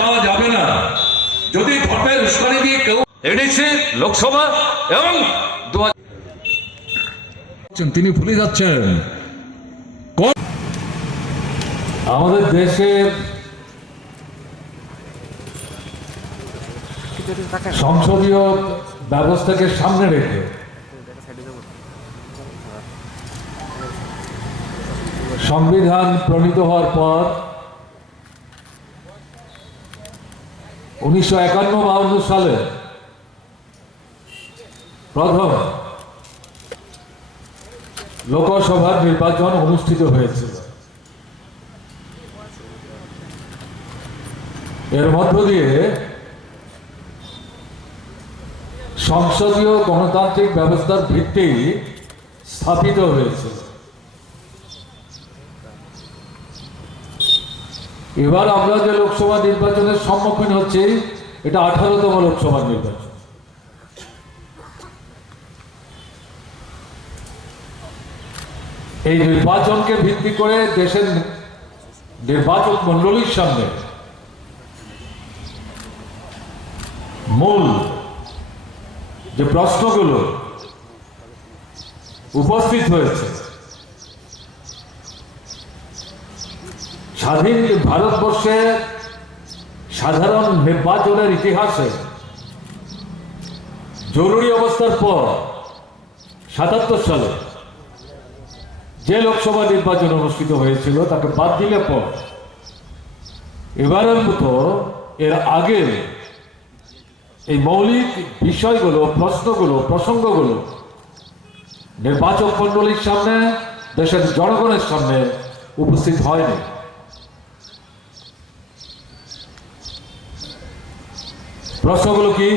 যাওয়া যাবে না। যদি ধর্মের উস্কানি দিয়ে কেউ এডিসি লোকসভা এবং তিনি ভুলে যাচ্ছেন। আমাদের দেশের সংসদীয় ব্যবস্থাকে সামনে রেখে সংবিধান প্রণীত হওয়ার পর উনিশশো একান্ন সালে প্রথম লোকসভার নির্বাচন অনুষ্ঠিত হয়েছিল। এর মধ্য দিয়ে সংসদীয় গণতান্ত্রিক ব্যবস্থার ভিত্তি স্থাপিত হয়েছে এবার আমরা যে লোকসভা নির্বাচনের সম্মুখীন হচ্ছি, এটা আঠারোতম লোকসভা নির্বাচন। এই নির্বাচনকে ভিত্তি করে দেশের নির্বাচক মন্ডলীর সামনে মূল যে প্রশ্নগুলো উপস্থিত হয়েছে স্বাধীন ভারতবর্ষে সাধারণ নির্বাচনের ইতিহাসে জরুরি অবস্থার পর সাতাত্তর সালে যে লোকসভা নির্বাচন অনুষ্ঠিত হয়েছিল, তাকে বাদ দিলে পর এবারের মতো এর আগে এই মৌলিক বিষয়গুলো, প্রশ্নগুলো, প্রসঙ্গগুলো নির্বাচক মন্ডলীর সামনে, দেশের জনগণের সামনে উপস্থিত হয়নি। প্রশ্নগুলো কি?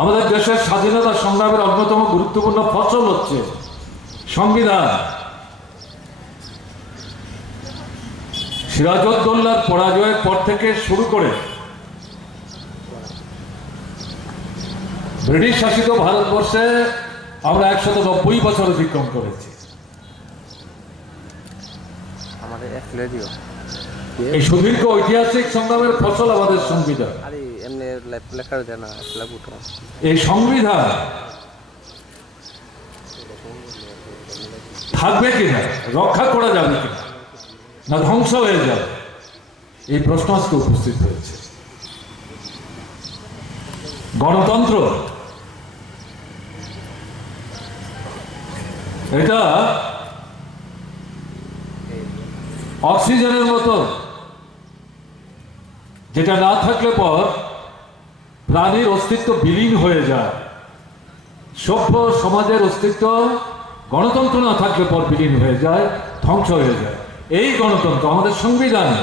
আমাদের দেশের স্বাধীনতা সংগ্রামের অন্যতম গুরুত্বপূর্ণ ফসল হচ্ছে সংবিধান। সিরাজউদ্দৌলার পরাজয়ের পর থেকে শুরু করে ব্রিটিশ শাসিত ভারতবর্ষে আমরা একশত নব্বই বছর অতিক্রম করেছি। আমাদের এই সুদীর্ঘ ঐতিহাসিক সংগ্রামের ফসল আমাদের সংবিধান। এই সংবিধান থাকবে কিনা রক্ষা করা যাবে কিনা না ধ্বংস হয়ে যাবে এই প্রশ্ন আজকে উপস্থিত হয়েছে। গণতন্ত্র এটা অক্সিজেনের মতো যেটা না থাকলে পর প্রাণীর অস্তিত্ব বিলীন হয়ে যায়। সভ্য সমাজের অস্তিত্ব গণতন্ত্র না থাকলে পর বিলীন হয়ে যায়, ধ্বংস হয়ে যায়। এই গণতন্ত্র আমাদের সংবিধানে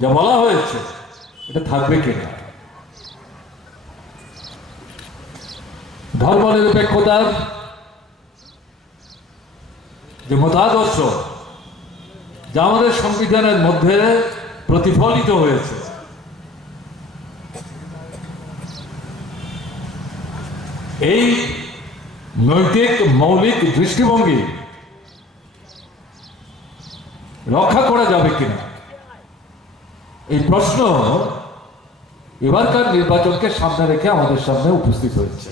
যা বলা হয়েছে, এটা থাকবে কিনা? ধর্ম নিরপেক্ষতার যে মতাদর্শ, যা আমাদের সংবিধানের মধ্যে প্রতিফলিত হয়েছে। এই নৈতিক, মৌলিক দৃষ্টিভঙ্গি রক্ষা করা যাবে কিনা? এই প্রশ্ন এবারকার নির্বাচনকে সামনে রেখে আমাদের সামনে উপস্থিত হয়েছে।